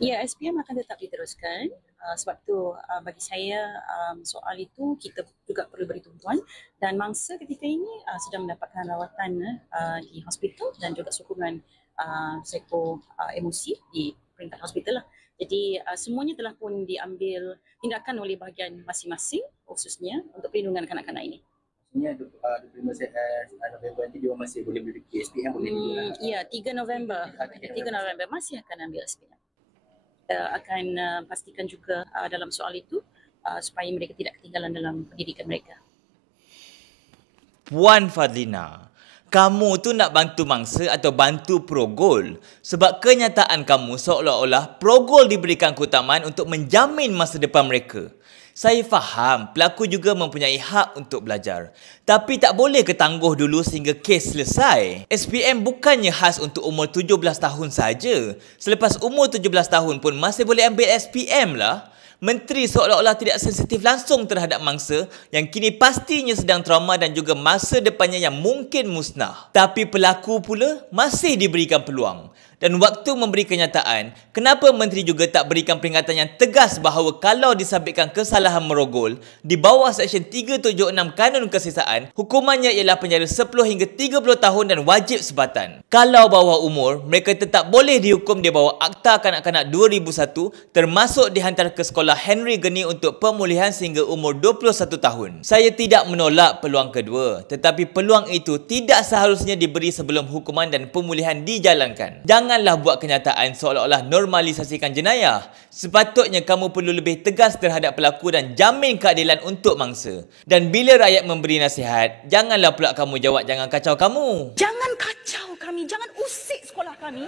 Ya, SPM akan tetap diteruskan. Sebab tu bagi saya soal itu kita juga perlu beri tumpuan dan mangsa ketika ini sedang mendapatkan rawatan di hospital dan juga sokongan emosi di peringkat hospital lah. Jadi semuanya telah pun diambil tindakan oleh bahagian masing-masing khususnya untuk perlindungan kanak-kanak ini. Maksudnya 25 November nanti dia masih boleh memiliki SPM boleh juga. Ya, 3 November. 3 November masih akan ambil SPM. Akan pastikan juga dalam soal itu supaya mereka tidak ketinggalan dalam pendidikan mereka. Puan Fadlina, kamu tu nak bantu mangsa atau bantu Progol? Sebab kenyataan kamu seolah-olah Progol diberikan keutamaan untuk menjamin masa depan mereka. Saya faham pelaku juga mempunyai hak untuk belajar. Tapi tak boleh ke tangguh dulu sehingga kes selesai? SPM bukannya khas untuk umur 17 tahun saja. Selepas umur 17 tahun pun masih boleh ambil SPM lah. Menteri seolah-olah tidak sensitif langsung terhadap mangsa yang kini pastinya sedang trauma dan juga masa depannya yang mungkin musnah. Tapi pelaku pula masih diberikan peluang. Dan waktu memberi kenyataan, kenapa menteri juga tak berikan peringatan yang tegas bahawa kalau disabitkan kesalahan merogol, di bawah Seksyen 376 Kanun Kesisaan, hukumannya ialah penjara 10 hingga 30 tahun dan wajib sebatan. Kalau bawah umur, mereka tetap boleh dihukum di bawah Akta Kanak-Kanak 2001 termasuk dihantar ke sekolah Henry Geni untuk pemulihan sehingga umur 21 tahun. Saya tidak menolak peluang kedua, tetapi peluang itu tidak seharusnya diberi sebelum hukuman dan pemulihan dijalankan. Janganlah buat kenyataan seolah-olah normalisasikan jenayah. Sepatutnya kamu perlu lebih tegas terhadap pelaku dan jamin keadilan untuk mangsa. Dan bila rakyat memberi nasihat, janganlah pula kamu jawab jangan kacau kamu. Jangan kacau kami, jangan usik sekolah kami.